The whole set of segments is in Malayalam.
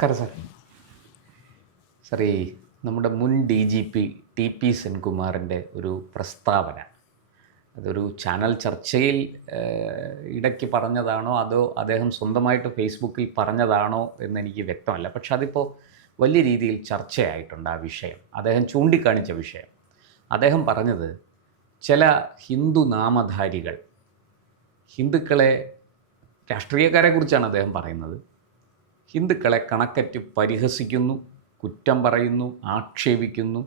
നമസ്കാരം സാർ. സാർ, ഈ നമ്മുടെ മുൻ DGP TP സെൻകുമാറിൻ്റെ ഒരു പ്രസ്താവന, അതൊരു ചാനൽ ചർച്ചയിൽ ഇടയ്ക്ക് പറഞ്ഞതാണോ അതോ അദ്ദേഹം സ്വന്തമായിട്ട് ഫേസ്ബുക്കിൽ പറഞ്ഞതാണോ എന്നെനിക്ക് വ്യക്തമല്ല. പക്ഷെ അതിപ്പോൾ വലിയ രീതിയിൽ ചർച്ചയായിട്ടുണ്ട്. ആ വിഷയം, അദ്ദേഹം ചൂണ്ടിക്കാണിച്ച വിഷയം, അദ്ദേഹം പറഞ്ഞത് ചില ഹിന്ദു നാമധാരികൾ ഹിന്ദുക്കളെ, രാഷ്ട്രീയക്കാരെക്കുറിച്ചാണ് അദ്ദേഹം പറയുന്നത്, ഹിന്ദുക്കളെ കണക്കറ്റ് പരിഹസിക്കുന്നു, കുറ്റം പറയുന്നു, ആക്ഷേപിക്കുന്നു,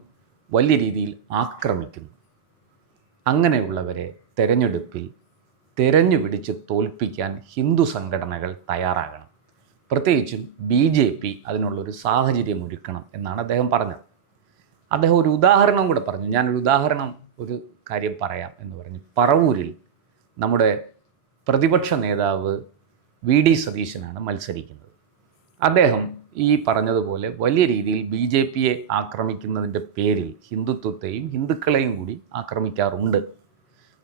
വലിയ രീതിയിൽ ആക്രമിക്കുന്നു. അങ്ങനെയുള്ളവരെ തെരഞ്ഞെടുപ്പിൽ തെരഞ്ഞുപിടിച്ച് തോൽപ്പിക്കാൻ ഹിന്ദു സംഘടനകൾ തയ്യാറാകണം, പ്രത്യേകിച്ചും BJP അതിനുള്ളൊരു സാഹചര്യം ഒരുക്കണം എന്നാണ് അദ്ദേഹം പറഞ്ഞത്. അദ്ദേഹം ഒരു ഉദാഹരണം കൂടെ പറഞ്ഞു. ഞാനൊരു ഉദാഹരണം, ഒരു കാര്യം പറയാം എന്ന് പറഞ്ഞു. പറവൂരിൽ നമ്മുടെ പ്രതിപക്ഷ നേതാവ് VD സതീശനാണ് മത്സരിക്കുന്നത്. അദ്ദേഹം ഈ പറഞ്ഞതുപോലെ വലിയ രീതിയിൽ BJPയെ ആക്രമിക്കുന്നതിൻ്റെ പേരിൽ ഹിന്ദുത്വത്തെയും ഹിന്ദുക്കളെയും കൂടി ആക്രമിക്കാറുണ്ട്.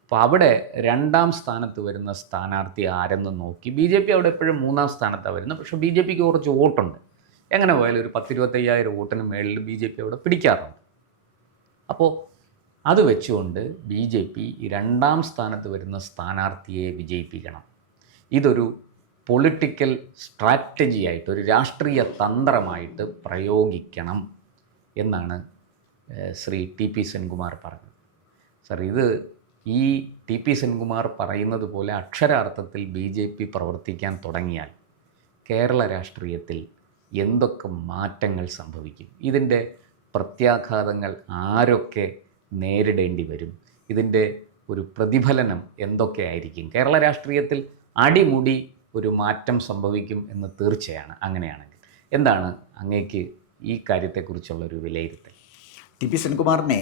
അപ്പോൾ അവിടെ 2ാം സ്ഥാനത്ത് വരുന്ന സ്ഥാനാർത്ഥി ആരെന്ന് നോക്കി BJP അവിടെ എപ്പോഴും 3ാം സ്ഥാനത്താണ് വരുന്നത്. പക്ഷേ BJPക്ക് കുറച്ച് വോട്ടുണ്ട്. എങ്ങനെ പോയാലും ഒരു 10-25,000 വോട്ടിന് മേളിൽ BJP അവിടെ പിടിക്കാറുണ്ട്. അപ്പോൾ അത് വെച്ചുകൊണ്ട് BJP ഈ 2ാം സ്ഥാനത്ത് വരുന്ന സ്ഥാനാർത്ഥിയെ വിജയിപ്പിക്കണം. ഇതൊരു പൊളിറ്റിക്കൽ സ്ട്രാറ്റജിയായിട്ട്, ഒരു രാഷ്ട്രീയ തന്ത്രമായിട്ട് പ്രയോഗിക്കണം എന്നാണ് ശ്രീ TP സെൻകുമാർ പറഞ്ഞത്. സർ, ഇത് ഈ TP സെൻകുമാർ പറയുന്നത് പോലെ അക്ഷരാർത്ഥത്തിൽ BJP പ്രവർത്തിക്കാൻ തുടങ്ങിയാൽ കേരള രാഷ്ട്രീയത്തിൽ എന്തൊക്കെ മാറ്റങ്ങൾ സംഭവിക്കും, ഇതിൻ്റെ പ്രത്യാഘാതങ്ങൾ ആരൊക്കെ നേരിടേണ്ടി വരും, ഇതിൻ്റെ ഒരു പ്രതിഫലനം എന്തൊക്കെയായിരിക്കും, കേരള രാഷ്ട്രീയത്തിൽ അടിമുടി ഒരു മാറ്റം സംഭവിക്കും എന്ന് തീർച്ചയാണ്. അങ്ങനെയാണെങ്കിൽ എന്താണ് അങ്ങേക്ക് ഈ കാര്യത്തെക്കുറിച്ചുള്ളൊരു വിലയിരുത്തൽ? TP സെൻകുമാറിനെ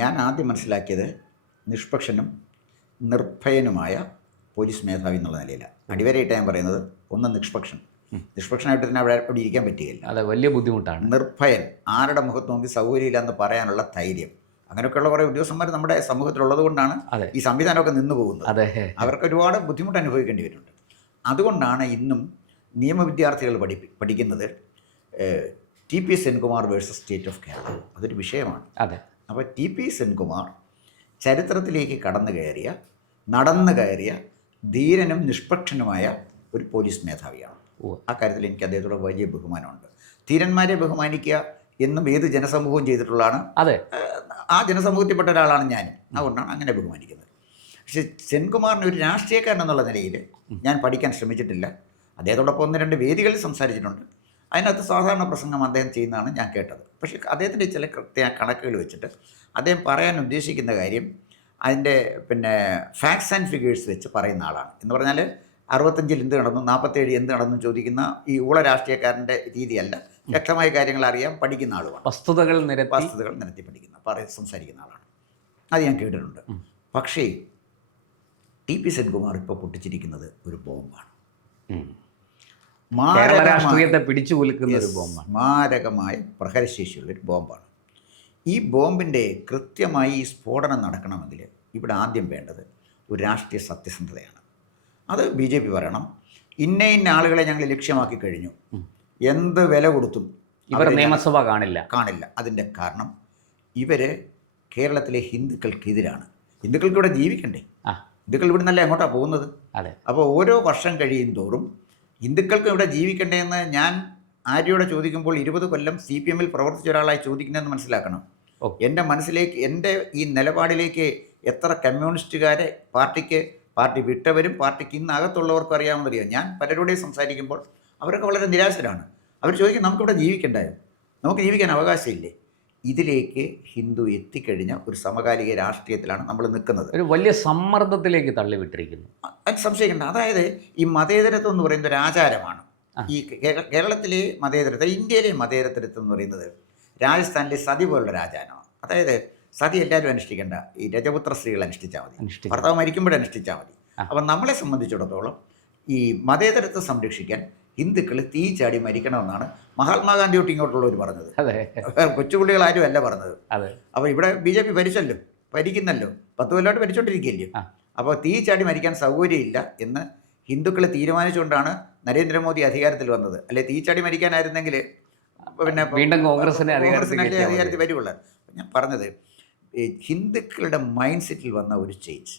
ഞാൻ ആദ്യം മനസ്സിലാക്കിയത് നിഷ്പക്ഷനും നിർഭയനുമായ പോലീസ് മേധാവി എന്നുള്ള നിലയിലാണ്. അടിവരയിട്ട് ഞാൻ പറയുന്നത്, ഒന്ന് നിഷ്പക്ഷനായിട്ട് തന്നെ അവിടെ ഇരിക്കാൻ പറ്റുകയില്ല. അതെ, വലിയ ബുദ്ധിമുട്ടാണ്. നിർഭയൻ, ആരുടെ മുഖത്ത് നോക്കി സൗകര്യമില്ലെന്ന് പറയാനുള്ള ധൈര്യം, അങ്ങനെയൊക്കെയുള്ള കുറേ ഉദ്യോഗസ്ഥന്മാർ നമ്മുടെ സമൂഹത്തിലുള്ളത് കൊണ്ടാണ് ഈ സംവിധാനമൊക്കെ നിന്നു പോകുന്നത്. അവർക്ക് ഒരുപാട് ബുദ്ധിമുട്ട് അനുഭവിക്കേണ്ടി വരുന്നുണ്ട്. അതുകൊണ്ടാണ് ഇന്നും നിയമവിദ്യാർത്ഥികൾ പഠിക്കുന്നത് TP Senkumar versus state of Kerala. അതൊരു വിഷയമാണ്. അപ്പോൾ TP സെൻകുമാർ ചരിത്രത്തിലേക്ക് നടന്നു കയറിയ ധീരനും നിഷ്പക്ഷനുമായ ഒരു പോലീസ് മേധാവിയാണ്. ആ കാര്യത്തിൽ എനിക്ക് അദ്ദേഹത്തോട് വലിയ ബഹുമാനമുണ്ട്. ധീരന്മാരെ ബഹുമാനിക്കുക എന്നും ഏത് ജനസമൂഹവും ചെയ്തിട്ടുള്ളതാണ്. ആ ജനസമൂഹത്തിൽപ്പെട്ട ഒരാളാണ് ഞാനും. അതുകൊണ്ടാണ് അങ്ങനെ ബഹുമാനിക്കുന്നത്. പക്ഷേ സെൻകുമാറിന് ഒരു രാഷ്ട്രീയക്കാരൻ എന്നുള്ള നിലയിൽ ഞാൻ പഠിക്കാൻ ശ്രമിച്ചിട്ടില്ല. അദ്ദേഹത്തോടൊപ്പം 1-2 വേദികളിൽ സംസാരിച്ചിട്ടുണ്ട്. അതിനകത്ത് സാധാരണ പ്രസംഗം അദ്ദേഹം ചെയ്യുന്നതാണ് ഞാൻ കേട്ടത്. പക്ഷേ അദ്ദേഹത്തിൻ്റെ ചില കണക്കുകൾ വെച്ചിട്ട് അദ്ദേഹം പറയാൻ ഉദ്ദേശിക്കുന്ന കാര്യം അതിൻ്റെ ഫാക്ട്സ് ആൻഡ് ഫിഗേഴ്സ് വെച്ച് പറയുന്ന ആളാണ്. എന്ന് പറഞ്ഞാൽ 65-ൽ എന്ത് നടന്നു, 47 എന്ത് നടന്നു ചോദിക്കുന്ന ഈ രാഷ്ട്രീയക്കാരൻ്റെ രീതിയല്ല. വ്യക്തമായ കാര്യങ്ങൾ അറിയാൻ പഠിക്കുന്ന ആളുമാണ്. വസ്തുതകൾ നിരത്തി സംസാരിക്കുന്ന ആളാണ്. അത് ഞാൻ കേട്ടിട്ടുണ്ട്. പക്ഷേ TP സെൻകുമാർ ഇപ്പോൾ പൊട്ടിച്ചിരിക്കുന്നത് ഒരു ബോംബാണ്. രാഷ്ട്രീയത്തെ പിടിച്ചു കുലുക്കുന്ന ഒരു ബോംബാണ്. മാരകമായ പ്രഹരശേഷിയുള്ളൊരു ബോംബാണ്. ഈ ബോംബിൻ്റെ കൃത്യമായി ഈ സ്ഫോടനം നടക്കണമെങ്കിൽ ഇവിടെ ആദ്യം വേണ്ടത് ഒരു രാഷ്ട്രീയ സത്യസന്ധതയാണ്. അത് BJP പറയണം. ഇന്ന ആളുകളെ ഞങ്ങൾ ലക്ഷ്യമാക്കി കഴിഞ്ഞു, എന്ത് വില കൊടുത്തും ഇവർ നിയമസഭ കാണില്ല. അതിൻ്റെ കാരണം ഇവർ കേരളത്തിലെ ഹിന്ദുക്കൾക്കെതിരാണ്. ഹിന്ദുക്കൾക്ക് ഇവിടെ ജീവിക്കണ്ടേ? ഹിന്ദുക്കൾ ഇവിടെ നല്ല എങ്ങോട്ടാണ് പോകുന്നത്? അപ്പോൾ ഓരോ വർഷം കഴിയും തോറും ഹിന്ദുക്കൾക്ക് ഇവിടെ ജീവിക്കണ്ടേ എന്ന് ഞാൻ ആര്യോടെ ചോദിക്കുമ്പോൾ 20 കൊല്ലം CPM-ൽ പ്രവർത്തിച്ച ഒരാളായി ചോദിക്കുന്നതെന്ന് മനസ്സിലാക്കണം. എൻ്റെ മനസ്സിലേക്ക്, എൻ്റെ ഈ നിലപാടിലേക്ക് എത്ര കമ്മ്യൂണിസ്റ്റുകാരെ പാർട്ടി വിട്ടവരും പാർട്ടിക്ക് ഇന്നകത്തുള്ളവർക്കും അറിയാമെന്നറിയാം. ഞാൻ പലരോടെയും സംസാരിക്കുമ്പോൾ അവരൊക്കെ വളരെ നിരാശരാണ്. അവർ ചോദിക്കും, നമുക്കിവിടെ ജീവിക്കണ്ടായോ, നമുക്ക് ജീവിക്കാൻ അവകാശമില്ലേ? ഇതിലേക്ക് ഹിന്ദു എത്തിക്കഴിഞ്ഞ ഒരു സമകാലിക രാഷ്ട്രീയത്തിലാണ് നമ്മൾ നിൽക്കുന്നത്. ഒരു വലിയ സമ്മർദ്ദത്തിലേക്ക് തള്ളിവിട്ടിരിക്കുന്നു. അത് സംശയിക്കേണ്ട. അതായത് ഈ മതേതരത്വം എന്ന് പറയുന്നത് ഒരു ആചാരമാണ്. ഈ കേരളത്തിലെ മതേതരത്വം, ഇന്ത്യയിലെ മതേതരത്വം എന്ന് പറയുന്നത് രാജസ്ഥാനിലെ സതി പോലുള്ളൊരു ആചാരമാണ്. അതായത് സതി എല്ലാവരും അനുഷ്ഠിക്കേണ്ട, ഈ രജപുത്ര സ്ത്രീകൾ അനുഷ്ഠിച്ചാൽ മതി, ഭർത്താവ് മരിക്കുമ്പോഴേ അനുഷ്ഠിച്ചാൽ മതി. അപ്പം നമ്മളെ സംബന്ധിച്ചിടത്തോളം ഈ മതേതരത്വം സംരക്ഷിക്കാൻ ഹിന്ദുക്കൾ തീ ചാടി മരിക്കണമെന്നാണ് മഹാത്മാഗാന്ധിയോട്ട് ഇങ്ങോട്ടുള്ളവർ പറഞ്ഞത്. കൊച്ചുകുട്ടികളാരും അല്ല പറഞ്ഞത്. അപ്പോൾ ഇവിടെ BJP ഭരിക്കുന്നല്ലോ, 10 കൊല്ലമായിട്ട് ഭരിച്ചുകൊണ്ടിരിക്കുകയല്ലേ. അപ്പോൾ തീ ചാടി മരിക്കാൻ സൗകര്യമില്ല എന്ന് ഹിന്ദുക്കൾ തീരുമാനിച്ചുകൊണ്ടാണ് നരേന്ദ്രമോദി അധികാരത്തിൽ വന്നത്. അല്ലെ തീച്ചടി മരിക്കാനായിരുന്നെങ്കിൽ പിന്നെ വീണ്ടും കോൺഗ്രസിനെ അധികാരത്തിൽ വരുവുള്ളൂ. ഞാൻ പറഞ്ഞത് ഹിന്ദുക്കളുടെ മൈൻഡ് സെറ്റിൽ വന്ന ഒരു ചേഞ്ച്,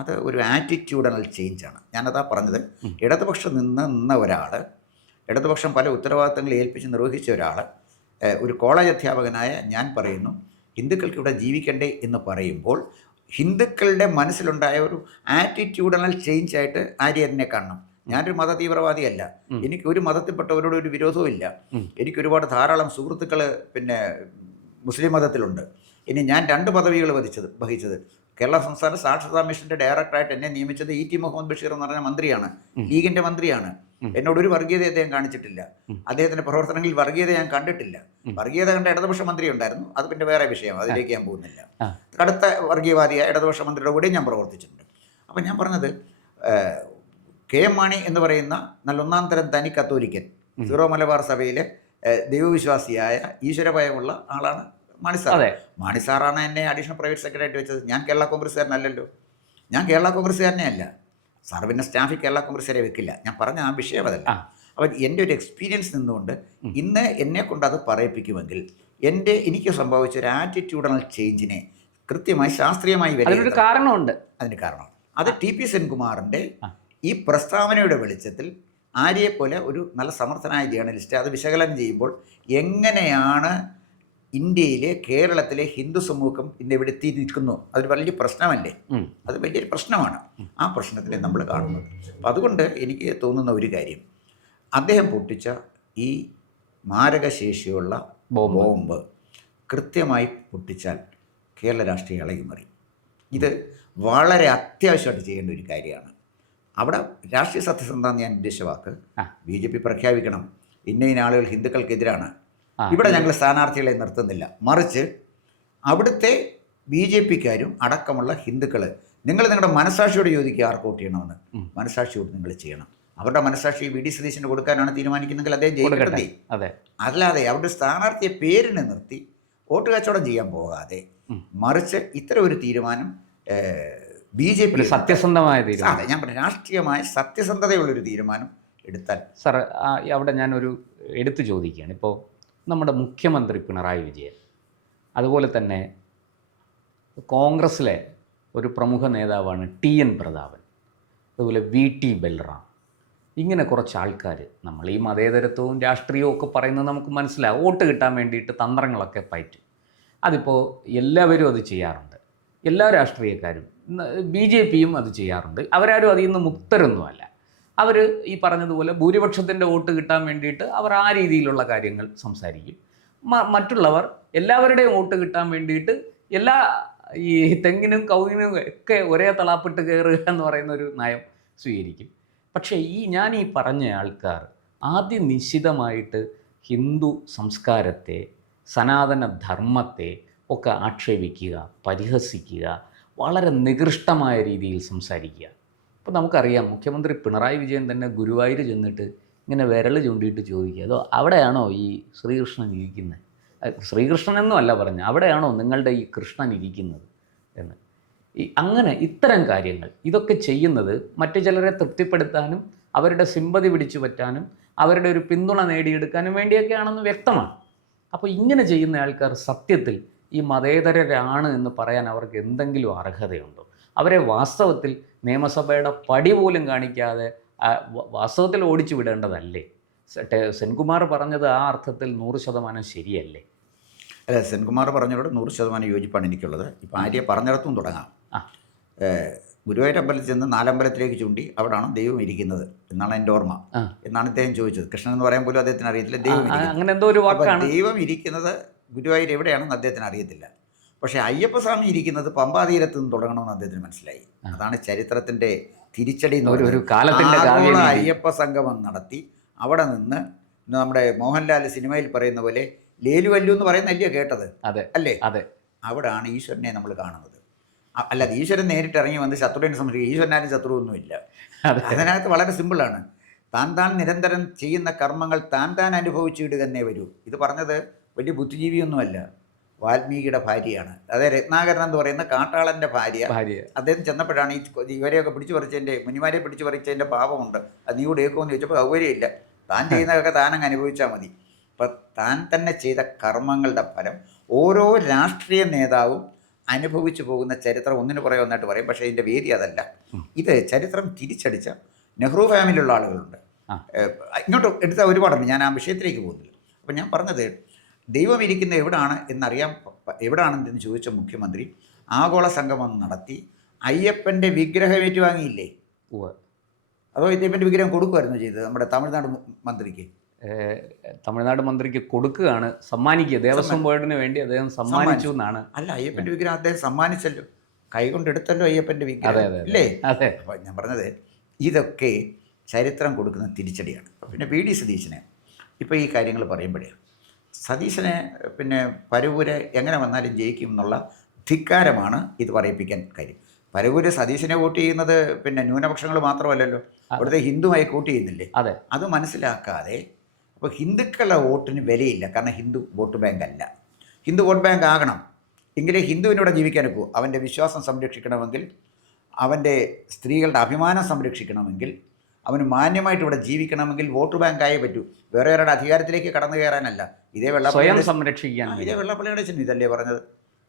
അത് ഒരു ആറ്റിറ്റ്യൂഡണൽ ചേഞ്ചാണ്. ഞാനതാ പറഞ്ഞത്. ഇടതുപക്ഷം നിന്ന ഒരാൾ, ഇടതുപക്ഷം പല ഉത്തരവാദിത്തങ്ങൾ ഏൽപ്പിച്ച് നിർവഹിച്ച ഒരാൾ, ഒരു കോളേജ് അധ്യാപകനായ ഞാൻ പറയുന്നു, ഹിന്ദുക്കൾക്ക് ഇവിടെ ജീവിക്കണ്ടേ എന്ന് പറയുമ്പോൾ ഹിന്ദുക്കളുടെ മനസ്സിലുണ്ടായ ഒരു ആറ്റിറ്റ്യൂഡണൽ ചേഞ്ചായിട്ട് ആര്യനെ കാണണം. ഞാനൊരു മത തീവ്രവാദിയല്ല, എനിക്ക് ഒരു മതത്തിൽപ്പെട്ടവരോട് ഒരു വിരോധവും ഇല്ല. എനിക്കൊരുപാട് ധാരാളം സുഹൃത്തുക്കൾ പിന്നെ മുസ്ലിം മതത്തിലുണ്ട്. ഇനി ഞാൻ 2 പദവികൾ വഹിച്ചത്. കേരള സംസ്ഥാന സാക്ഷരതാ മിഷൻ്റെ ഡയറക്ടറായിട്ട് എന്നെ നിയമിച്ചത് ഇ ടി മുഹമ്മദ് ബഷീർ എന്ന് പറഞ്ഞ മന്ത്രിയാണ്, ലീഗിൻ്റെ മന്ത്രിയാണ്. എന്നോടൊരു വർഗീയത അദ്ദേഹം കാണിച്ചിട്ടില്ല. അദ്ദേഹത്തിൻ്റെ പ്രവർത്തനങ്ങളിൽ വർഗീയത ഞാൻ കണ്ടിട്ടില്ല. വർഗീയത കണ്ട ഇടതുപക്ഷ മന്ത്രി ഉണ്ടായിരുന്നു, അത് പിന്നെ വേറെ വിഷയം, അതിലേക്ക് ഞാൻ പോകുന്നില്ല. കടുത്ത വർഗീയവാദിയായ ഇടതുപക്ഷ മന്ത്രിയുടെ കൂടെ ഞാൻ പ്രവർത്തിച്ചിട്ടുണ്ട്. അപ്പം ഞാൻ പറഞ്ഞത്, കെ എം മാണി എന്ന് പറയുന്ന നല്ല ഒന്നാം തരം തനി കത്തോലിക്കൻ, സീറോ മലബാർ സഭയിലെ ദൈവവിശ്വാസിയായ ഈശ്വരഭയമുള്ള ആളാണ് മാണിസാർ. മാണിസാറാണ് എന്നെ അഡീഷണൽ പ്രൈവറ്റ് സെക്രട്ടറി ആയിട്ട് വെച്ചത്. ഞാൻ കേരള കോൺഗ്രസ്സുകാരനല്ലല്ലോ, ഞാൻ കേരള കോൺഗ്രസ്സുകാരനെ അല്ല. സാർ പിന്നെ സ്റ്റാഫിൽ കേരള കോൺഗ്രസ്സുകാരെ വെക്കില്ല. ഞാൻ പറഞ്ഞ ആ വിഷയം അതല്ല. അപ്പം എൻ്റെ ഒരു എക്സ്പീരിയൻസ് നിന്നുകൊണ്ട് ഇന്ന് എന്നെ കൊണ്ട് അത് പറയിപ്പിക്കുമെങ്കിൽ എനിക്ക് സംഭവിച്ച ഒരു ആറ്റിറ്റ്യൂഡണൽ ചേഞ്ചിനെ കൃത്യമായി ശാസ്ത്രീയമായി അതിന് കാരണമുണ്ട്. അതിന് കാരണം അത് ടി പി സെൻകുമാറിൻ്റെ ഈ പ്രസ്താവനയുടെ വെളിച്ചത്തിൽ ആര്യയെപ്പോലെ ഒരു നല്ല സമർത്ഥനായ ജേർണലിസ്റ്റ് അത് വിശകലനം ചെയ്യുമ്പോൾ എങ്ങനെയാണ് ഇന്ത്യയിലെ കേരളത്തിലെ ഹിന്ദു സമൂഹം ഇന്ന് എവിടെ എത്തി നിൽക്കുന്നു, അതൊരു വലിയ പ്രശ്നമല്ലേ, അത് വലിയൊരു പ്രശ്നമാണ്. ആ പ്രശ്നത്തിനെ നമ്മൾ കാണുന്നത്. അപ്പം അതുകൊണ്ട് എനിക്ക് തോന്നുന്ന ഒരു കാര്യം, അദ്ദേഹം പൊട്ടിച്ച ഈ മാരകശേഷിയുള്ള ബോംബ് കൃത്യമായി പൊട്ടിച്ചാൽ കേരള രാഷ്ട്രീയം ഇളകിമറി. ഇത് വളരെ അത്യാവശ്യമായിട്ട് ചെയ്യേണ്ട ഒരു കാര്യമാണ്. അവിടെ രാഷ്ട്രീയ സത്യസന്ധത ഞാൻ ഉദ്ദേശിച്ച വാക്ക്, BJP പ്രഖ്യാപിക്കണം ഇന്ന ആളുകൾ ഹിന്ദുക്കൾക്കെതിരാണ്, ഇവിടെ ഞങ്ങൾ സ്ഥാനാർത്ഥികളെ നിർത്തുന്നില്ല, മറിച്ച് അവിടുത്തെ BJPക്കാരും അടക്കമുള്ള ഹിന്ദുക്കൾ നിങ്ങൾ നിങ്ങളുടെ മനസാക്ഷിയോട് ചോദിക്കുക ആർക്ക് വോട്ട് ചെയ്യണമെന്ന്. മനസാക്ഷിയോട് നിങ്ങൾ ചെയ്യണം. അവരുടെ മനസാക്ഷി VD സതീശന് കൊടുക്കാനാണ് തീരുമാനിക്കുന്നെങ്കിൽ അദ്ദേഹം ജയിക്കട്ടെ. അല്ലാതെ അവരുടെ സ്ഥാനാർത്ഥിയെ പേരിന് നിർത്തി വോട്ട് കച്ചവടം ചെയ്യാൻ പോകാതെ, മറിച്ച് ഇത്തരം ഒരു തീരുമാനം BJP സത്യസന്ധമായ തീരുമാനം, അതെ ഞാൻ പറയാം, രാഷ്ട്രീയമായ സത്യസന്ധതയുള്ളൊരു തീരുമാനം എടുത്താൽ. സാർ അവിടെ ഞാനൊരു എടുത്തു ചോദിക്കുകയാണ്. ഇപ്പോൾ നമ്മുടെ മുഖ്യമന്ത്രി പിണറായി വിജയൻ, അതുപോലെ തന്നെ കോൺഗ്രസ്സിലെ ഒരു പ്രമുഖ നേതാവാണ് TN പ്രതാപൻ, അതുപോലെ VT ബൽറാം, ഇങ്ങനെ കുറച്ച് ആൾക്കാർ, നമ്മൾ ഈ മതേതരത്വവും രാഷ്ട്രീയവും ഒക്കെ പറയുന്നത് നമുക്ക് മനസ്സിലാവും, വോട്ട് കിട്ടാൻ വേണ്ടിയിട്ട് തന്ത്രങ്ങളൊക്കെ പറ്റും. അതിപ്പോൾ എല്ലാവരും അത് ചെയ്യാറുണ്ട്, എല്ലാ രാഷ്ട്രീയക്കാരും, BJPയും അത് ചെയ്യാറുണ്ട്. അവരാരും അതിൽ നിന്ന് മുക്തരൊന്നുമല്ല. അവർ ഈ പറഞ്ഞതുപോലെ ഭൂരിപക്ഷത്തിൻ്റെ വോട്ട് കിട്ടാൻ വേണ്ടിയിട്ട് അവർ ആ രീതിയിലുള്ള കാര്യങ്ങൾ സംസാരിക്കും. മറ്റുള്ളവർ എല്ലാവരുടെയും വോട്ട് കിട്ടാൻ വേണ്ടിയിട്ട് ഈ തെങ്ങിനും കവുങ്ങിനും ഒക്കെ ഒരേ തളാപ്പിട്ട് കയറുക എന്ന് പറയുന്ന ഒരു നയം സ്വീകരിക്കും. പക്ഷേ ഞാൻ ഈ പറഞ്ഞ ആൾക്കാർ ആദ്യം നിശ്ചിതമായിട്ട് ഹിന്ദു സംസ്കാരത്തെ, സനാതന ധർമ്മത്തെ ഒക്കെ ആക്ഷേപിക്കുക, പരിഹസിക്കുക, വളരെ നികൃഷ്ടമായ രീതിയിൽ സംസാരിക്കുക. അപ്പോൾ നമുക്കറിയാം, മുഖ്യമന്ത്രി പിണറായി വിജയൻ തന്നെ ഗുരുവായൂർ ചെന്നിട്ട് ഇങ്ങനെ വിരൽ ചൂണ്ടിയിട്ട് ചോദിക്കുക, അതോ അവിടെയാണോ ഈ ശ്രീകൃഷ്ണൻ ഇരിക്കുന്നത്? ശ്രീകൃഷ്ണനെന്നും അല്ല പറഞ്ഞത്, അവിടെയാണോ നിങ്ങളുടെ ഈ കൃഷ്ണൻ ഇരിക്കുന്നത് എന്ന്. അങ്ങനെ ഇത്തരം കാര്യങ്ങൾ ഇതൊക്കെ ചെയ്യുന്നത് മറ്റു ചിലരെ തൃപ്തിപ്പെടുത്താനും അവരുടെ സിമ്പതി പിടിച്ചു പറ്റാനും അവരുടെ ഒരു പിന്തുണ നേടിയെടുക്കാനും വേണ്ടിയൊക്കെയാണെന്ന് വ്യക്തമാണ്. അപ്പോൾ ഇങ്ങനെ ചെയ്യുന്ന ആൾക്കാർ സത്യത്തിൽ ഈ മതേതരരാണ് എന്ന് പറയാൻ അവർക്ക് എന്തെങ്കിലും അർഹതയുണ്ടോ? അവരെ വാസ്തവത്തിൽ നിയമസഭയുടെ പടി പോലും കാണിക്കാതെ വാസ്തവത്തിൽ ഓടിച്ചു വിടേണ്ടതല്ലേ? സെൻകുമാർ പറഞ്ഞത് ആ അർത്ഥത്തിൽ 100% ശരിയല്ലേ? അല്ല, സെൻകുമാർ പറഞ്ഞതോട് 100% യോജിപ്പാണ് എനിക്കുള്ളത്. ഇപ്പം ആര്യ പറഞ്ഞിടത്തും തുടങ്ങാം. ഗുരുവായൂർ അമ്പലത്തിൽ ചെന്ന് 4 അമ്പലത്തിലേക്ക് ചൂണ്ടി അവിടെയാണ് ദൈവം ഇരിക്കുന്നത് എന്നാണ് എൻ്റെ ഓർമ്മ എന്നാണ് അദ്ദേഹം ചോദിച്ചത്. കൃഷ്ണൻ എന്ന് പറയാൻ പോലും അദ്ദേഹത്തിന് അറിയത്തില്ല. ദൈവം ഇരിക്കുന്നത് ഗുരുവായൂർ എവിടെയാണെന്ന് അദ്ദേഹത്തിന് അറിയത്തില്ല. പക്ഷേ അയ്യപ്പസ്വാമി ഇരിക്കുന്നത് പമ്പാതീരത്ത് നിന്ന് തുടങ്ങണമെന്ന് അദ്ദേഹത്തിന് മനസ്സിലായി. അതാണ് ചരിത്രത്തിൻ്റെ തിരിച്ചടി. ആഗോള അയ്യപ്പ സംഗമം നടത്തി അവിടെ നിന്ന് നമ്മുടെ മോഹൻലാൽ സിനിമയിൽ പറയുന്ന പോലെ ലേലുവല്ലു എന്ന് പറയുന്നല്ലയോ കേട്ടത്, അല്ലേ? അവിടാണ് ഈശ്വരനെ നമ്മൾ കാണുന്നത്. അല്ലാതെ ഈശ്വരൻ നേരിട്ട് ഇറങ്ങി വന്ന് ശത്രുവിനെ സംരക്ഷിക്കുക, ഈശ്വരനാരും ശത്രുവൊന്നുമില്ല. അതിനകത്ത് വളരെ സിമ്പിളാണ്. താൻ നിരന്തരം ചെയ്യുന്ന കർമ്മങ്ങൾ താൻ അനുഭവിച്ചിടുക എന്നേ വരൂ. ഇത് പറഞ്ഞത് വലിയ ബുദ്ധിജീവിയൊന്നുമല്ല. വാൽമീകിയുടെ ഭാര്യയാണ്. അതായത് രത്നാകരൻ എന്ന് പറയുന്ന കാട്ടാളൻ്റെ ഭാര്യ. അദ്ദേഹം ചെന്നപ്പോഴാണ് ഇവരെയൊക്കെ പിടിച്ചു പറിച്ചതിൻ്റെ, മുനിമാരെ പിടിച്ചു പറിച്ചതിൻ്റെ പാപമുണ്ട്, അത് നീ കൂടെ ഏക്കുമെന്ന് ചോദിച്ചപ്പോൾ സൗകര്യമില്ല, താൻ ചെയ്യുന്നതൊക്കെ താനങ്ങ് അനുഭവിച്ചാൽ മതി. അപ്പം താൻ തന്നെ ചെയ്ത കർമ്മങ്ങളുടെ ഫലം ഓരോ രാഷ്ട്രീയ നേതാവും അനുഭവിച്ചു പോകുന്ന ചരിത്രം ഒന്നിനു പുറകെ ഒന്നായിട്ട് പറയും. പക്ഷേ ഇതിൻ്റെ വേദി അതല്ല. ഇത് ചരിത്രം തിരിച്ചടിച്ച നെഹ്റു ഫാമിലിയുള്ള ആളുകളുണ്ട്. ഇങ്ങോട്ട് എടുത്താൽ ഒരുപാടുണ്ട്, ഞാൻ ആ വിഷയത്തിലേക്ക് പോകുന്നില്ല. അപ്പം ഞാൻ പറഞ്ഞത്, ദൈവം ഇരിക്കുന്ന എവിടാണെന്ന് ചോദിച്ച മുഖ്യമന്ത്രി ആഗോള സംഗമം നടത്തി അയ്യപ്പൻ്റെ വിഗ്രഹം ഏറ്റുവാങ്ങിയില്ലേ? അതോ അയ്യപ്പൻ്റെ വിഗ്രഹം കൊടുക്കുമായിരുന്നു ചെയ്തത് നമ്മുടെ തമിഴ്നാട് മന്ത്രിക്ക്? തമിഴ്നാട് മന്ത്രിക്ക് കൊടുക്കുകയാണ്, സമ്മാനിക്കുക. ദേവസ്വം ബോർഡിന് വേണ്ടി അദ്ദേഹം സമ്മാനിച്ചു എന്നാണ്. അല്ല, അയ്യപ്പൻ്റെ വിഗ്രഹം അദ്ദേഹം സമ്മാനിച്ചല്ലോ, കൈകൊണ്ടെടുത്തല്ലോ അയ്യപ്പൻ്റെ വിഗ്രഹം, അല്ലേ? അപ്പോൾ ഞാൻ പറഞ്ഞത്, ഇതൊക്കെ ചരിത്രം കൊടുക്കുന്ന തിരിച്ചടിയാണ്. പിന്നെ വി ഡി സതീശനെ ഇപ്പോൾ ഈ കാര്യങ്ങൾ പറയുമ്പോഴേ, സതീശനെ പിന്നെ പരവൂര് എങ്ങനെ വന്നാലും ജയിക്കും എന്നുള്ള ധിക്കാരമാണ് ഇത് പറയിപ്പിക്കാൻ കാര്യം. പരവൂര് സതീശനെ വോട്ട് ചെയ്യുന്നത് പിന്നെ ന്യൂനപക്ഷങ്ങൾ മാത്രമല്ലല്ലോ, അവിടുത്തെ ഹിന്ദുമായി വോട്ട് ചെയ്യുന്നില്ലേ? അത് മനസ്സിലാക്കാതെ അപ്പോൾ ഹിന്ദുക്കളുടെ വോട്ടിന് വിലയില്ല. കാരണം ഹിന്ദു വോട്ട് ബാങ്ക് അല്ല. ഹിന്ദു വോട്ട് ബാങ്ക് ആകണം എങ്കിലേ ഹിന്ദുവിനൂടെ ജീവിക്കാൻ ഒക്കൂ. അവൻ്റെ വിശ്വാസം സംരക്ഷിക്കണമെങ്കിൽ, അവൻ്റെ സ്ത്രീകളുടെ അഭിമാനം സംരക്ഷിക്കണമെങ്കിൽ, അവന് മാന്യമായിട്ട് ഇവിടെ ജീവിക്കണമെങ്കിൽ വോട്ട് ബാങ്കായേ പറ്റൂ. വേറെ ഒരാളുടെ അധികാരത്തിലേക്ക് കടന്നു കയറാനല്ല. ഇതേ വെള്ളാപ്പള്ളി സംരക്ഷിക്കാൻ വെള്ളാപ്പള്ളി നടേശൻ ഇതല്ലേ പറഞ്ഞത്?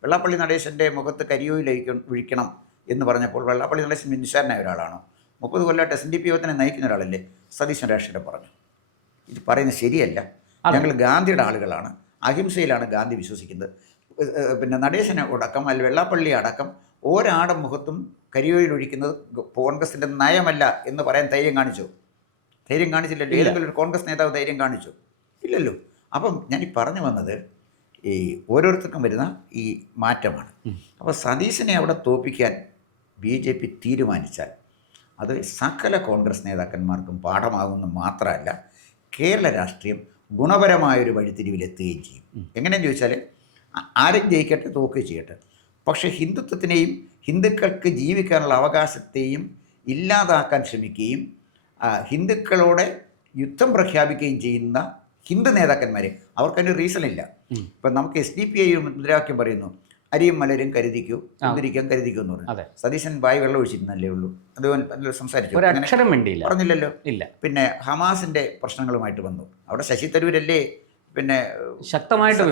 വെള്ളാപ്പള്ളി നടേശൻ്റെ മുഖത്ത് കരിയോയിലേക്ക് ഒഴിക്കണം എന്ന് പറഞ്ഞപ്പോൾ വെള്ളാപ്പള്ളി നടേശൻ നിസ്സാരനായ ഒരാളാണോ? 30 കൊല്ലമായിട്ട് SNDP യോഗത്തിനെ നയിക്കുന്ന ഒരാളല്ലേ? സതീശൻ രാഷ്ട്രീയം പറഞ്ഞു. ഇത് പറയുന്നത് ശരിയല്ല. ഞങ്ങൾ ഗാന്ധിയുടെ ആളുകളാണ്, അഹിംസയിലാണ് ഗാന്ധി വിശ്വസിക്കുന്നത്. പിന്നെ നടേശനെ അടക്കം, അല്ലെങ്കിൽ വെള്ളാപ്പള്ളി അടക്കം ഒരാളുടെ മുഖത്തും കരിയോയിൽ ഒഴിക്കുന്നത് കോൺഗ്രസിൻ്റെ നയമല്ല എന്ന് പറയാൻ ധൈര്യം കാണിച്ചോ? ധൈര്യം കാണിച്ചില്ലല്ലോ. ഏതെങ്കിലും ഒരു കോൺഗ്രസ് നേതാവ് ധൈര്യം കാണിച്ചോ? ഇല്ലല്ലോ. അപ്പം ഞാൻ ഈ പറഞ്ഞു വന്നത്, ഈ ഓരോരുത്തർക്കും വരുന്ന ഈ മാറ്റമാണ്. അപ്പോൾ സതീശനെ അവിടെ തോൽപ്പിക്കാൻ BJP തീരുമാനിച്ചാൽ അത് സകല കോൺഗ്രസ് നേതാക്കന്മാർക്കും പാഠമാകുമെന്ന് മാത്രമല്ല, കേരള രാഷ്ട്രീയം ഗുണപരമായൊരു വഴിത്തിരിവിലെത്തുകയും ചെയ്യും. എങ്ങനെയെന്ന് ചോദിച്ചാൽ, ആരും ജയിക്കട്ടെ തോക്കുകയും ചെയ്യട്ടെ, പക്ഷേ ഹിന്ദുത്വത്തിനെയും ഹിന്ദുക്കൾക്ക് ജീവിക്കാനുള്ള അവകാശത്തെയും ഇല്ലാതാക്കാൻ ശ്രമിക്കുകയും ഹിന്ദുക്കളോട് യുദ്ധം പ്രഖ്യാപിക്കുകയും ചെയ്യുന്ന ഹിന്ദു നേതാക്കന്മാരെ, അവർക്കതിന് റീസണില്ല. ഇപ്പം നമുക്ക് SDPI മുദ്രാവാക്യം പറയുന്നു, അരിയും മലരും കരുതിക്കൂ, കുന്തിരിക്കാൻ കരുതിക്കൂ എന്ന് പറഞ്ഞു. സതീശൻ വായി വെള്ളം ഒഴിച്ചിരുന്നല്ലേ ഉള്ളൂ, അതുപോലെ സംസാരിച്ചു, പറഞ്ഞില്ലല്ലോ. ഇല്ല. പിന്നെ ഹമാസിന്റെ പ്രശ്നങ്ങളുമായിട്ട് വന്നു. അവിടെ ശശി തരൂരല്ലേ പിന്നെ ശക്തമായിട്ട്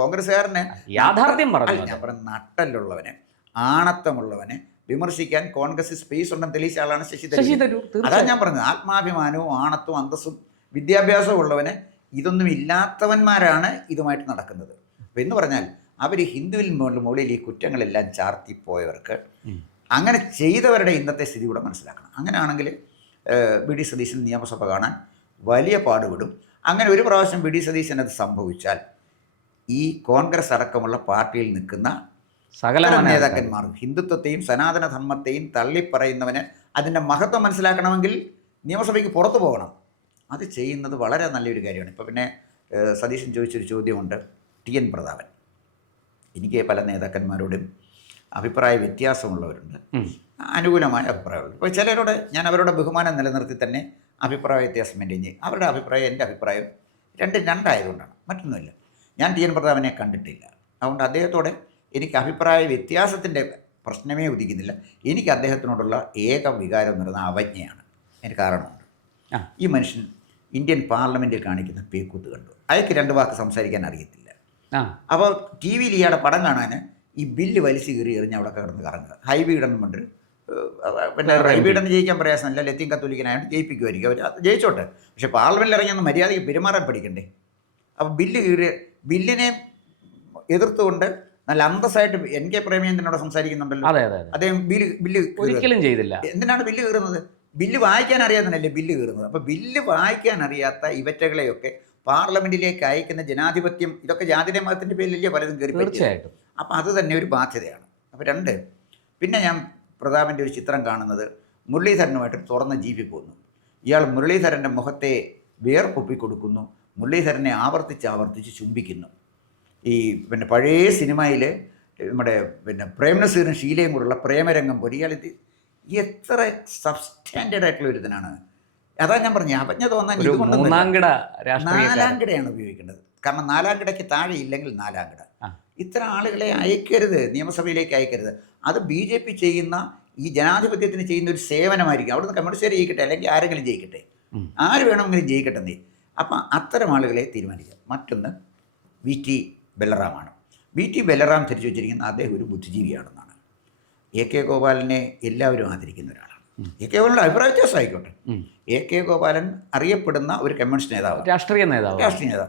കോൺഗ്രസ്സുകാരന് യാഥാർത്ഥ്യം പറഞ്ഞു. ഞാൻ പറഞ്ഞ നട്ടലുള്ളവനെ, ആണത്തമുള്ളവനെ വിമർശിക്കാൻ കോൺഗ്രസ് സ്പേസ് ഉണ്ടെന്ന് തെളിയിച്ച ആളാണ് ശശി തരൂർ. അതാണ് ഞാൻ പറഞ്ഞത്. ആത്മാഭിമാനവും ആണത്തും അന്തസ്സും വിദ്യാഭ്യാസവും ഉള്ളവന് ഇതൊന്നും ഇല്ലാത്തവന്മാരാണ് ഇതുമായിട്ട് നടക്കുന്നത്. അപ്പം എന്ന് പറഞ്ഞാൽ അവർ ഹിന്ദുവിൽ മുകളിൽ ഈ കുറ്റങ്ങളെല്ലാം ചാർത്തിപ്പോയവർക്ക്, അങ്ങനെ ചെയ്തവരുടെ ഇന്നത്തെ സ്ഥിതി കൂടെ മനസ്സിലാക്കണം. അങ്ങനെയാണെങ്കിൽ വി ഡി സതീശൻ നിയമസഭ കാണാൻ വലിയ പാടുപെടും. അങ്ങനെ ഒരു പ്രാവശ്യം വി ഡി സതീശൻ അത് സംഭവിച്ചാൽ ഈ കോൺഗ്രസ് അടക്കമുള്ള പാർട്ടിയിൽ നിൽക്കുന്ന സകല നേതാക്കന്മാർ ഹിന്ദുത്വത്തെയും സനാതനധർമ്മത്തെയും തള്ളിപ്പറയുന്നവന് അതിൻ്റെ മഹത്വം മനസ്സിലാക്കണമെങ്കിൽ നിയമസഭയ്ക്ക് പുറത്തു പോകണം. അത് ചെയ്യുന്നത് വളരെ നല്ലൊരു കാര്യമാണ്. ഇപ്പോൾ പിന്നെ സതീശൻ ചോദിച്ചൊരു ചോദ്യമുണ്ട്, TN പ്രതാപൻ. എനിക്ക് പല നേതാക്കന്മാരോടും അഭിപ്രായ വ്യത്യാസമുള്ളവരുണ്ട്, അനുകൂലമായ അഭിപ്രായമുണ്ട്. ഇപ്പോൾ ചിലരോട് ഞാൻ അവരുടെ ബഹുമാനം നിലനിർത്തി തന്നെ അഭിപ്രായ വ്യത്യാസം മെയിൻറ്റെയിൻ ചെയ്യും. അവരുടെ അഭിപ്രായം എൻ്റെ അഭിപ്രായം രണ്ടായതുകൊണ്ടാണ്, മറ്റൊന്നുമില്ല. ഞാൻ TN പ്രതാപനെ കണ്ടിട്ടില്ല, അതുകൊണ്ട് അദ്ദേഹത്തോടെ എനിക്ക് അഭിപ്രായ വ്യത്യാസത്തിൻ്റെ പ്രശ്നമേ ഉദിക്കുന്നില്ല. എനിക്ക് അദ്ദേഹത്തിനോടുള്ള ഏക വികാരം എന്ന് പറയുന്നത് അവജ്ഞയാണ്. അതിന് കാരണമുണ്ട്. ഈ മനുഷ്യൻ ഇന്ത്യൻ പാർലമെൻറ്റിൽ കാണിക്കുന്ന പേക്കൂത്ത് കണ്ടു. അയാൾക്ക് 2 വാക്ക് സംസാരിക്കാൻ അറിയത്തില്ല. അപ്പോൾ TV ഇയാളുടെ പടം കാണാൻ ഈ ബില്ല് വലിച്ചു കീറി എറിഞ്ഞ് അവിടെ കിടന്ന് കറങ്ങുക. ഹൈബീഡൻ കൊണ്ട് പിന്നെ ഹൈബീഡൻ ജയിക്കാൻ പ്രയാസമല്ല, ലത്തീൻ കത്തോലിക്കനായിട്ട് ജയിപ്പിക്കുമായിരിക്കും, അവർ ജയിച്ചോട്ടെ. പക്ഷേ പാർലമെൻറ്റിൽ ഇറങ്ങിയൊന്ന് മര്യാദയ്ക്ക് പെരുമാറാൻ പഠിക്കണ്ടേ? അപ്പോൾ ബില്ലിനെ എതിർത്തുകൊണ്ട് നല്ല അന്തസ്സായിട്ട് NK പ്രേമചന്ദ്രനോട് സംസാരിക്കുന്നുണ്ടല്ലോ. അദ്ദേഹം ബില്ല് ഒരിക്കലും ചെയ്തില്ല. എന്തിനാണ് ബില്ല് കീറുന്നത്? ബില്ല് വായിക്കാൻ അറിയാത്തതല്ലേ ബില്ല് കീറുന്നത്. അപ്പോൾ ബില്ല് വായിക്കാൻ അറിയാത്ത ഇവറ്റകളെയൊക്കെ പാർലമെൻറ്റിലേക്ക് അയക്കുന്ന ജനാധിപത്യം, ഇതൊക്കെ ജാതിയുടെ മതത്തിൻ്റെ പേരിലല്ലേ പലതും കയറി. തീർച്ചയായിട്ടും. അപ്പോൾ അത് തന്നെ ഒരു ബാധ്യതയാണ്. അപ്പോൾ 2, പിന്നെ ഞാൻ പ്രതാപൻ്റെ ഒരു ചിത്രം കാണുന്നത് മുരളീധരനുമായിട്ട് തുറന്ന ജീവി പോകുന്നു. ഇയാൾ മുരളീധരൻ്റെ മുഖത്തെ വേർപ്പൊപ്പിക്കൊടുക്കുന്നു, മുരളീധരനെ ആവർത്തിച്ച് ചുംബിക്കുന്നു. ഈ പിന്നെ പഴയ സിനിമയിൽ നമ്മുടെ പിന്നെ പ്രേംനസീറും ഷീലയും കൂടെയുള്ള പ്രേമരംഗം പോലെ ഇയാൾ എത്ര സബ്സ്റ്റാൻഡേർഡ് ആയിട്ടുള്ള ഒരു ഇതിനാണ്. അതാ ഞാൻ പറഞ്ഞു, അവജ്ഞ തോന്നാൻ ഇതുകൊണ്ടൊന്നും 4 കിടയാണ് ഉപയോഗിക്കേണ്ടത്. കാരണം 4 കിടയ്ക്ക് താഴെ ഇല്ലെങ്കിൽ 4 കിട. ഇത്തരം ആളുകളെ അയക്കരുത്, നിയമസഭയിലേക്ക് അയക്കരുത്. അത് BJP ചെയ്യുന്ന ഈ ജനാധിപത്യത്തിന് ചെയ്യുന്ന ഒരു സേവനമായിരിക്കും. അവിടുന്ന് കമ്മ്യൂണിസ്റ്റുകാർ ജയിക്കട്ടെ, അല്ലെങ്കിൽ ആരെങ്കിലും ജയിക്കട്ടെ, ആര് വേണമെങ്കിലും ജയിക്കട്ടെ. അപ്പം അത്തരം ആളുകളെ തീരുമാനിക്കുക. മറ്റൊന്ന് VT ബലറാമാണ്. VT ബലറാം ധരിച്ചു വെച്ചിരിക്കുന്ന അദ്ദേഹം ഒരു ബുദ്ധിജീവിയാണെന്നാണ്. AK ഗോപാലനെ എല്ലാവരും ആദരിക്കുന്ന ഒരാളാണ്. AK ഗോപാലൻ്റെ അഭിപ്രായ വ്യത്യാസം ആയിക്കോട്ടെ. AK ഗോപാലൻ അറിയപ്പെടുന്ന ഒരു കമ്മ്യൂണിസ്റ്റ് നേതാവ്, രാഷ്ട്രീയ നേതാവ്,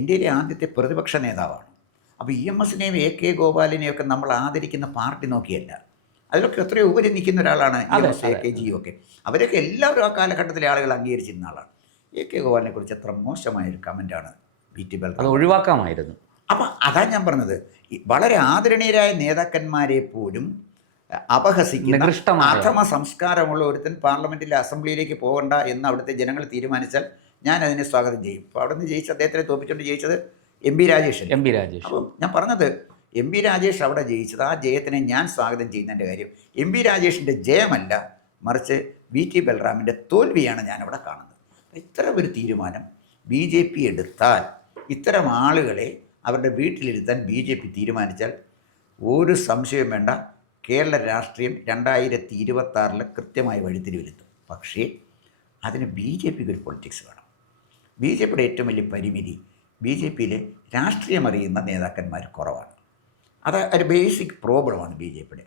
ഇന്ത്യയിലെ ആദ്യത്തെ പ്രതിപക്ഷ നേതാവാണ്. അപ്പോൾ EMSനെയും AK ഗോപാലിനെയും ഒക്കെ നമ്മൾ ആദരിക്കുന്ന പാർട്ടി നോക്കിയല്ല, അതിലൊക്കെ എത്രയോ ഉപരി നിൽക്കുന്ന ഒരാളാണ് EMS, AKG ഒക്കെ. അവരൊക്കെ എല്ലാവരും ആ കാലഘട്ടത്തിലെ ആളുകൾ അംഗീകരിച്ചിരുന്ന ആളാണ്. AK ഗോപാലിനെ കുറിച്ച് എത്ര മോശമായൊരു കമൻറ്റാണ് VT ബലറാം. അത് ഒഴിവാക്കാമായിരുന്നു. അപ്പം അതാ ഞാൻ പറഞ്ഞത്, വളരെ ആദരണീയരായ നേതാക്കന്മാരെ പോലും അപഹസിക്കുന്ന അധമ സംസ്കാരമുള്ള ഒരുത്തൻ പാർലമെൻറ്റിലെ അസംബ്ലിയിലേക്ക് പോകണ്ട എന്ന് അവിടുത്തെ ജനങ്ങൾ തീരുമാനിച്ചാൽ ഞാൻ അതിനെ സ്വാഗതം ചെയ്യും. അപ്പോൾ അവിടെ നിന്ന് ജയിച്ച് അദ്ദേഹത്തിനെ തോപ്പിച്ചുകൊണ്ട് ജയിച്ചത് MP രാജേഷ്. അപ്പം ഞാൻ പറഞ്ഞത് MP രാജേഷ് അവിടെ ജയിച്ചത്, ആ ജയത്തിനെ ഞാൻ സ്വാഗതം ചെയ്യുന്നതിൻ്റെ കാര്യം MP രാജേഷിൻ്റെ ജയമല്ല, മറിച്ച് VT ബലറാമിൻ്റെ തോൽവിയാണ് ഞാനവിടെ കാണുന്നത്. ഇത്തരം ഒരു തീരുമാനം BJP എടുത്താൽ, ഇത്തരം ആളുകളെ അവരുടെ വീട്ടിലിരുത്താൻ BJP തീരുമാനിച്ചാൽ ഒരു സംശയവും വേണ്ട, കേരള രാഷ്ട്രീയം 2026 കൃത്യമായി വഴിത്തിരിവിലെത്തും. പക്ഷേ അതിന് BJPക്ക് ഒരു പൊളിറ്റിക്സ് വേണം. BJPയുടെ ഏറ്റവും വലിയ പരിമിതി BJPയിൽ രാഷ്ട്രീയം അറിയുന്ന നേതാക്കന്മാർ കുറവാണ്. അത് ഒരു ബേസിക് പ്രോബ്ലമാണ് BJPയുടെ.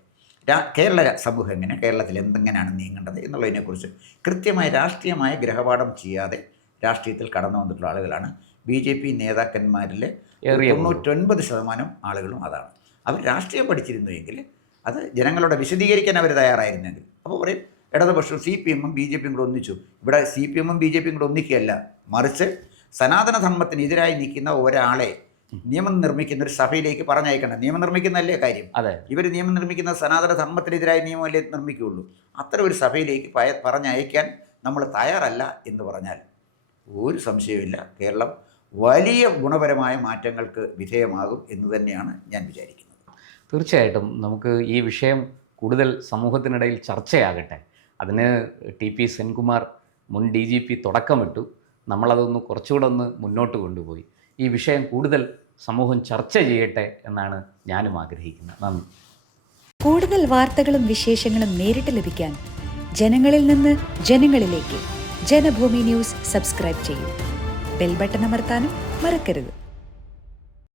കേരള സമൂഹം എങ്ങനെ, കേരളത്തിൽ എന്തെങ്ങനെയാണ് നീങ്ങേണ്ടത് എന്നുള്ളതിനെക്കുറിച്ച് കൃത്യമായ രാഷ്ട്രീയമായ ഗ്രഹപാഠം ചെയ്യാതെ രാഷ്ട്രീയത്തിൽ കടന്നു വന്നിട്ടുള്ള ആളുകളാണ് BJP നേതാക്കന്മാരിൽ 99% ആളുകളും അതാണ്. അവർ രാഷ്ട്രീയം പഠിച്ചിരുന്നുവെങ്കിൽ, അത് ജനങ്ങളോട് വിശദീകരിക്കാൻ അവർ തയ്യാറായിരുന്നെങ്കിൽ, അപ്പോൾ പറയും ഇടതുപക്ഷവും CPM-ഉം BJP-യും കൂടെ ഒന്നിച്ചു. ഇവിടെ CPM-ഉം BJP-യും കൂടെ ഒന്നിക്കുകയല്ല, മറിച്ച് സനാതനധർമ്മത്തിനെതിരായി നിൽക്കുന്ന ഒരാളെ നിയമം നിർമ്മിക്കുന്ന ഒരു സഭയിലേക്ക് പറഞ്ഞയക്കണം. നിയമം നിർമ്മിക്കുന്നതല്ലേ കാര്യം. ഇവർ നിയമം നിർമ്മിക്കുന്ന സനാതന ധർമ്മത്തിനെതിരായ നിയമമല്ലേ നിർമ്മിക്കുകയുള്ളൂ. അത്തരം ഒരു സഭയിലേക്ക് പറഞ്ഞയക്കാൻ നമ്മൾ തയ്യാറല്ല എന്ന് പറഞ്ഞാൽ ഒരു സംശയവുമില്ല, കേരളം വലിയ ഗുണപരമായ മാറ്റങ്ങൾക്ക് വിധേയമാകും എന്ന് തന്നെയാണ് ഞാൻ വിചാരിക്കുന്നത്. തീർച്ചയായിട്ടും നമുക്ക് ഈ വിഷയം കൂടുതൽ സമൂഹത്തിനിടയിൽ ചർച്ചയാകട്ടെ. അതിന് TP സെൻകുമാർ മുൻ DGP തുടക്കമിട്ടു. നമ്മളതൊന്ന് കുറച്ചുകൂടെ ഒന്ന് മുന്നോട്ട് കൊണ്ടുപോയി ഈ വിഷയം കൂടുതൽ സമൂഹം ചർച്ച ചെയ്യട്ടെ എന്നാണ് ഞാനും ആഗ്രഹിക്കുന്നത്. നന്ദി. കൂടുതൽ വാർത്തകളും വിശേഷങ്ങളും നേരിട്ട് ലഭിക്കാൻ ജനങ്ങളിൽ നിന്ന് ജനങ്ങളിലേക്ക് ജനഭൂമി ന്യൂസ് സബ്സ്ക്രൈബ് ചെയ്യൂ. ബെൽ ബട്ടൺ അമർത്താനും മറക്കരുത്.